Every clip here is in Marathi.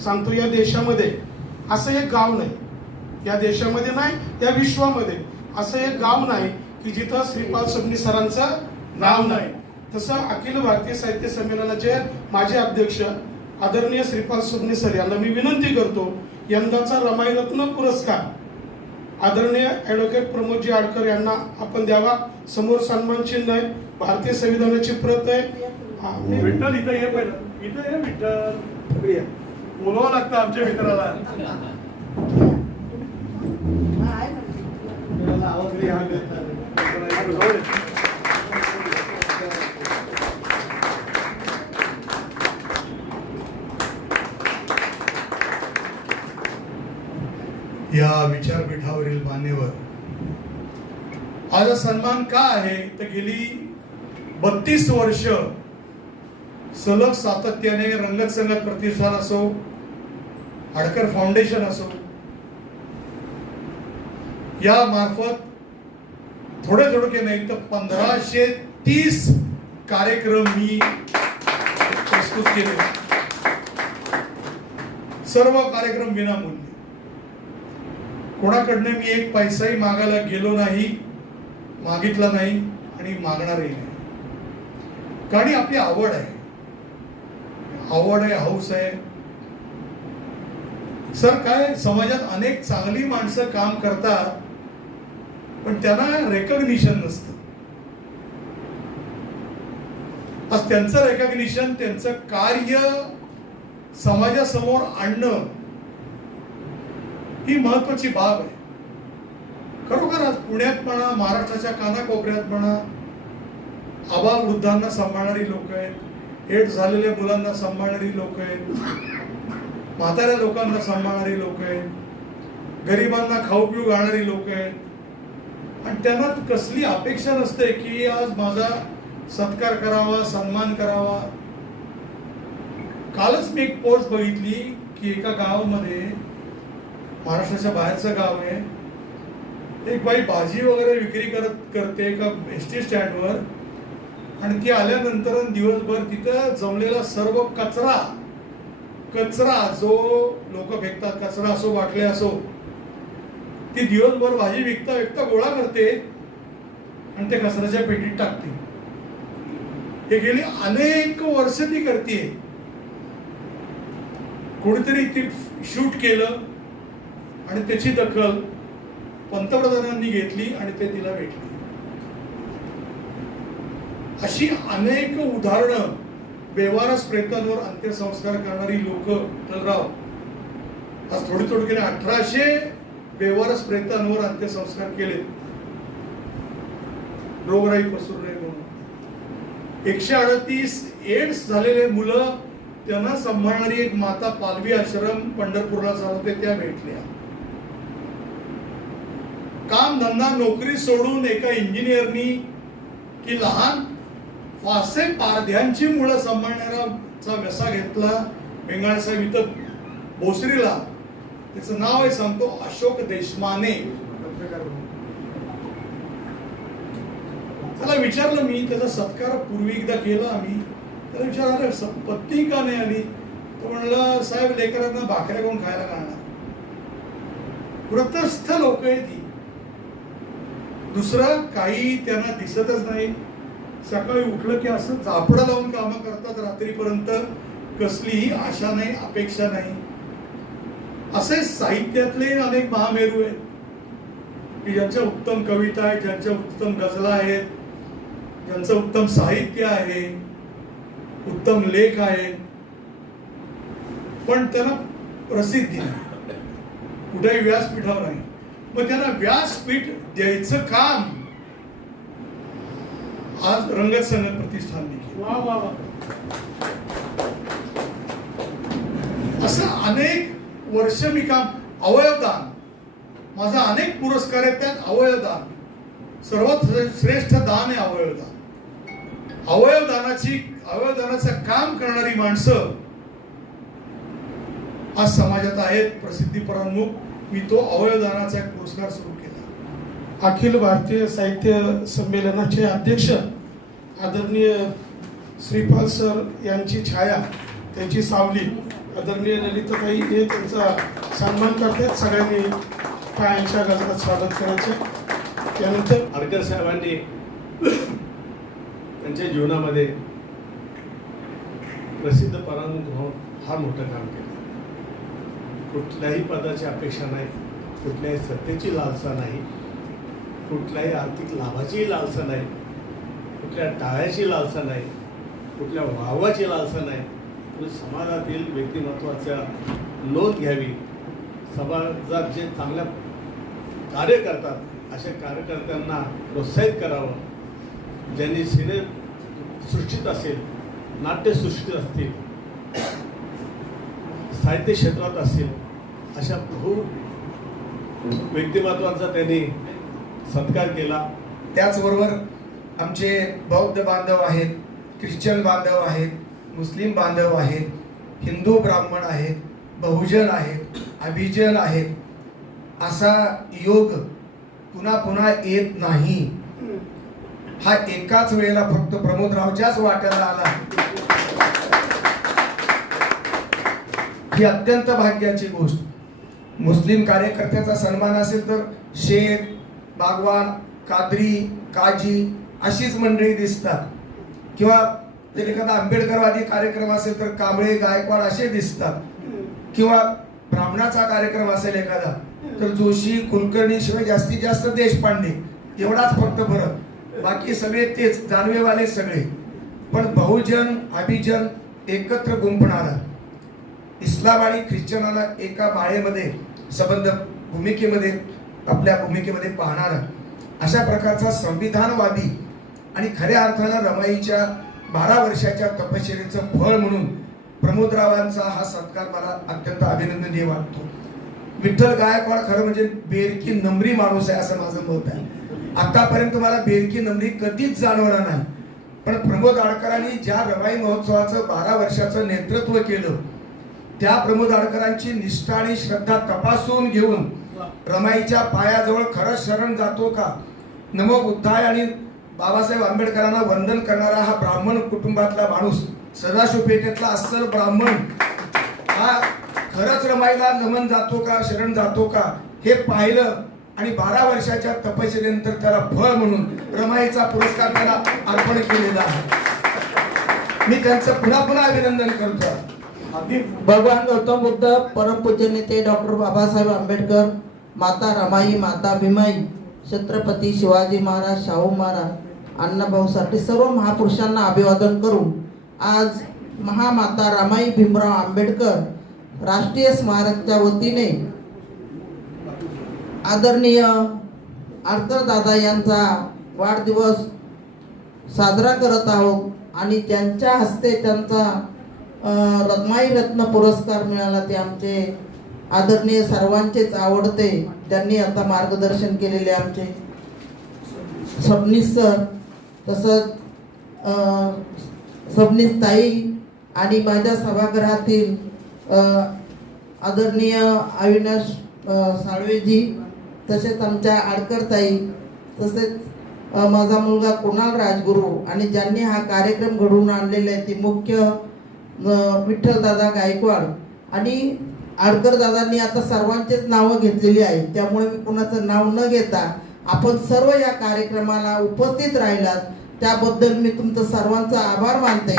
सांगतो या देशामध्ये असं एक गाव नाही. या देशामध्ये नाही या विश्वामध्ये. असं एक गाव नाही की जिथं श्रीपाद सबनी सरांचं नाव नाही. तसं अखिल भारतीय साहित्य संमेलनाचे माजी अध्यक्ष आदरणीय श्रीपाद सबनी सर यांना मी विनंती करतो यंदाचा रमाईरत्न पुरस्कार आदरणीय ऍडव्होकेट प्रमोदजी आडकर यांना आपण द्यावा. समोर सन्मान चिन्ह आहे भारतीय संविधानाची प्रत आहे. हा, विठ्ठल इथं ये पहिलं. इथं ये विठ्ठल. बोलवावं लागतं आमच्या मित्राला. या विचारपीठावरील मान्यवर आज सन्मान का आहे? तर गेली बत्तीस वर्ष सलग सातत्याने रंगत संगत प्रतिष्ठान असो हडकर फाउंडेशन असो. या मार्फत थोडे थोडके नाही तर पंधराशे तीस कार्यक्रम मी प्रस्तुत केले. सर्व कार्यक्रम विनामूल्य. कोणाकडनं मी एक पैसाही मागायला गेलो नाही मागितला नाही आणि मागणारही नाही. कारण आपली आवड आहे. आवड आहे हौस आहे. सर काय समाजात अनेक चांगली माणसं काम करतात पण त्यांना रेकग्निशन नसतं. आज त्यांचं रेकग्निशन त्यांचं कार्य समाजासमोर आणणं ही महत्वाची बाब आहे. खरोखर आज पुण्यात म्हणा महाराष्ट्राच्या कानाकोपऱ्यात म्हणा आबाल वृद्धांना सांभाळणारी लोक आहेत एड झालेल्या मुलांना सांभाळणारी लोक आहेत म्हाताऱ्या लोकांना सांभाळणारी लोक आहेत. गरिबांना खाऊ पिऊ घालणारी लोक आहेत. आणि त्यांना कसली अपेक्षा नसते की आज माझा सत्कार करावा सन्मान करावा. कालच मी एक पोस्ट बघितली की एका गावामध्ये महाराष्ट्राच्या बाहेरचं गाव आहे. एक बाई भाजी वगैरे विक्री करत करते एका एस टी स्टँडवर आणि ती आल्यानंतर दिवसभर तिथं जमलेला सर्व कचरा कचरा जो लोक फेकतात कचरा असो बाटले असो ती दिवसभर भाजी विकता विकता गोळा करते आणि ते कचऱ्याच्या पेटीत टाकते. हे गेली अनेक वर्ष ती करते कोणीतरी ती शूट केलं आणि त्याची दखल पंतप्रधानांनी घेतली आणि ते तिला भेटली. अशी अनेक उदाहरणं बेवारस प्रेतांवर अंत्यसंस्कार करणारी लोक विठ्ठलराव. आज थोडी थोडी अठराशे बेवारस प्रेतांवर अंत्यसंस्कार केले रोगराई पसरू नये म्हणून. एकशे अडतीस एड्स झालेले मुलं त्यांना सांभाळणारी एक माता पालवी आश्रम पंढरपूरला चालवते त्या भेटल्या. काम धंदा नोकरी सोडून एका इंजिनियरनी की लहान फासे पारध्यांची मुलं सांभाळणारा व्यसा घेतला बेंगाळसाहेब इथं भोसरीला. त्याचं नाव आहे सांगतो अशोक देशमाने. त्याला विचारलं मी त्याचा सत्कार पूर्वी एकदा केला आम्ही. त्याला विचारलं पत्नी का नाही आली? तो म्हणला साहेब लेकरांना भाकऱ्या कोण खायला घालणार. व्रतस्थ लोक आहे ती दुसरं काही त्यांना दिसतच नाही. सकाळी उठलं की असं झापडं लावून कामं करतात रात्रीपर्यंत कसलीही आशा नाही अपेक्षा नाही. असे साहित्यातले अनेक महामेरू आहेत की ज्यांच्या उत्तम कविता आहेत ज्यांच्या उत्तम गजला आहेत ज्यांचं उत्तम साहित्य आहे उत्तम लेख आहे. पण त्यांना प्रसिद्धी नाही. कुठेही व्यासपीठावर नाही. मग त्यांना व्यासपीठ द्यायचं काम आज रंगत संगत वा असं अनेक वर्ष मी काम अवयवदान माझा अनेक पुरस्कार आहेत त्यात अवयवदान. सर्वात श्रे- श्रेष्ठ दान आहे अवयवदान. अवयवदानाची अवयवदानाचं काम करणारी माणसं आज समाजात आहेत प्रसिद्धी प्रमुख. मी तो अवयवदानाचा एक पुरस्कार सुरू केला. अखिल भारतीय साहित्य संमेलनाचे अध्यक्ष आदरणीय श्रीपाल सर यांची छाया त्यांची सावली. आदरणीय ललिताताई हे त्यांचा सन्मान करतात. सगळ्यांनी पायांच्या गजरात स्वागत करायचं. त्यानंतर आडकर साहेबांनी त्यांच्या जीवनामध्ये प्रसिद्ध परांगण होऊन फार मोठं काम केलं. कुठल्याही पदाची अपेक्षा नाही कुठल्याही सत्तेची लालसा नाही. कुठल्याही आर्थिक लाभाची लालसा नाही. कुठल्या टाळ्याची लालसा नाही. कुठल्या वावाची लालसा नाही. पण समाजातील व्यक्तिमत्वाच्या नोंद घ्यावी. समाजात जे चांगल्या कार्य करतात अशा कार्यकर्त्यांना प्रोत्साहित करावं. ज्यांनी सिने सृष्टीत असेल नाट्यसृष्टीत असतील साहित्य क्षेत्रात असतील अशा बहु व्यक्तिमत्वांचा त्यांनी सत्कार केला. त्याचबरोबर आमचे बौद्ध बांधव आहेत ख्रिश्चन बांधव आहेत मुस्लिम बांधव आहेत हिंदू ब्राह्मण आहेत बहुजन आहेत अभिजन आहेत. असा योग पुन्हा पुन्हा येत नाही. हा एकाच वेळेला फक्त प्रमोदरावच्याच वाट्याला आला. ही अत्यंत भाग्याची गोष्ट. मुस्लिम कार्यकर्त्याचा सन्मान असेल तर शेख बागवान कादरी काजी अशीच मंडळी दिसतात. किंवा जर एखादा आंबेडकरवादी कार्यक्रम असेल तर कांबळे गायकवाड असे दिसतात. किंवा ब्राह्मणाचा कार्यक्रम असेल एखादा तर जोशी कुलकर्णी शिवाय जास्तीत जास्त देशपांडे एवढाच फक्त फरक. बाकी सगळे तेच जानवेवाले सगळे. पण बहुजन अभिजन एकत्र गुंफणारा इस्लाम आणि ख्रिश्चनाला एका माळेमध्ये संबंध भूमिकेमध्ये आपल्या भूमिकेमध्ये पाहणारा अशा प्रकारचा संविधानवादी आणि खऱ्या अर्थानं रमाईच्या बारा वर्षाच्या तपश्चर्याचं फळ म्हणून प्रमोदरावांचा हा सत्कार मला अत्यंत अभिनंदनीय वाटतो. विठ्ठल गायकवाड खरं म्हणजे बेरकी नमरी माणूस आहे असं माझं मत आहे. आतापर्यंत मला बेरकी नमरी कधीच जाणवणार नाही. पण प्रमोद आडकरांनी ज्या रमाई महोत्सवाचं बारा वर्षाचं नेतृत्व केलं त्या प्रमोद आडकरांची निष्ठा आणि श्रद्धा तपासून घेऊन रमाईच्या पायाजवळ खरंच शरण जातो का? नमो बुद्धाय आणि बाबासाहेब आंबेडकरांना वंदन करणारा हा ब्राह्मण कुटुंबातला माणूस सदाशिव पेठेतला अस्सल ब्राह्मण हा खरंच रमाईला नमन जातो का शरण जातो का? हे पाहिलं आणि बारा वर्षाच्या तपश्चर्येनंतर त्याला फळ म्हणून रमाईचा पुरस्कार त्याला अर्पण केलेला आहे. मी त्यांचं पुन्हा पुन्हा अभिनंदन करतो. भगवान गौतम बुद्ध परमपूज्य नेते डॉक्टर बाबासाहेब आंबेडकर माता रमाई माता भीमाई छत्रपती शिवाजी महाराज शाहू महाराज अण्णाभाऊ साठे सर्व महापुरुषांना अभिवादन करून आज महामाता रमाई भीमराव आंबेडकर राष्ट्रीय स्मारकच्या वतीने आदरणीय दादा यांचा वाढदिवस साजरा करत आहोत आणि त्यांच्या हस्ते त्यांचा रत्माई रत्न पुरस्कार मिळाला ते आमचे आदरणीय सर्वांचेच आवडते त्यांनी आता मार्गदर्शन केलेले आमचे. सबनीस सर तसंच सबनीस ताई आणि माझ्या सभागृहातील आदरणीय अविनाश साळवेजी तसेच आमच्या आडकर ताई तसेच माझा मुलगा कुणाल राजगुरू आणि ज्यांनी हा कार्यक्रम घडवून आणलेला आहे ती मुख्य विठ्ठल दादा गायकवाड. आणि आडकर दादांनी आता सर्वांचेच नावं घेतलेली आहेत. त्यामुळे मी कुणाचं नाव न घेता आपण सर्व या कार्यक्रमाला उपस्थित राहिलात. त्याबद्दल मी तुमचं सर्वांचा आभार मानते.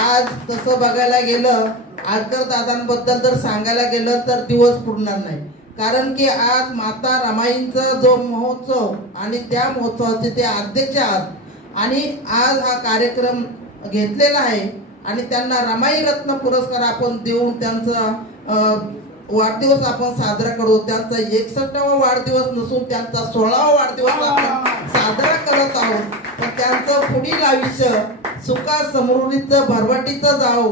आज तसं बघायला गेलं आडकर दादांबद्दल जर सांगायला गेलं तर दिवस पुरणार नाही. कारण की आज माता रमाईंचा जो महोत्सव आणि त्या महोत्सवाचे ते अध्यक्ष आहात. आणि आज हा कार्यक्रम घेतलेला आहे आणि त्यांना रमाई रत्न पुरस्कार आपण देऊन त्यांचा वाढदिवस आपण साजरा करू. त्यांचा एकसष्टावा वाढदिवस नसून त्यांचा सोळावा वाढदिवस आपण साजरा करत आहोत. तर त्यांचं पुढील आयुष्य सुखा समृद्धीचं भरभटीचं जावो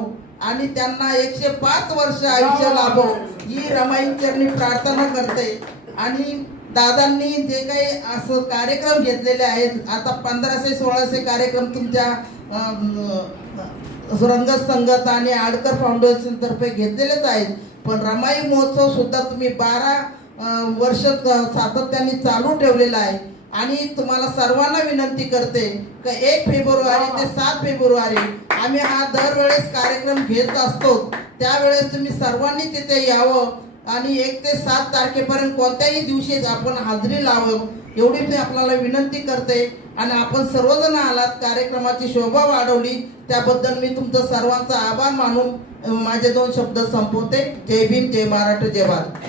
आणि त्यांना एकशे पाच वर्ष आयुष्य लाभो. ही रमाईंचरणी प्रार्थना करते. आणि दादांनी जे काही असं कार्यक्रम घेतलेले आहेत आता पंधराशे सोळाशे कार्यक्रम तुमच्या रंगत संगत आणि आडकर फाउंडेशन तर्फे घेतलेलेच आहेत. पण रमाई महोत्सव सुद्धा तुम्ही बारा वर्ष सातत्याने चालू ठेवलेला आहे. आणि तुम्हाला सर्वांना विनंती करते का एक फेब्रुवारी ते सात फेब्रुवारी आम्ही हा दरवेळेस कार्यक्रम घेत असतो. त्यावेळेस तुम्ही सर्वांनी तिथे यावं आणि एक ते सात तारखेपर्यंत कोणत्याही दिवशी आपण हाजरी लावं एवढी मी आपल्याला विनंती करते. आणि आपण सर्वजण आलात कार्यक्रमाची शोभा वाढवली त्याबद्दल मी तुमचं सर्वांचा आभार मानून माझे दोन शब्द संपवते. जय भीम जय महाराष्ट्र जय भारत.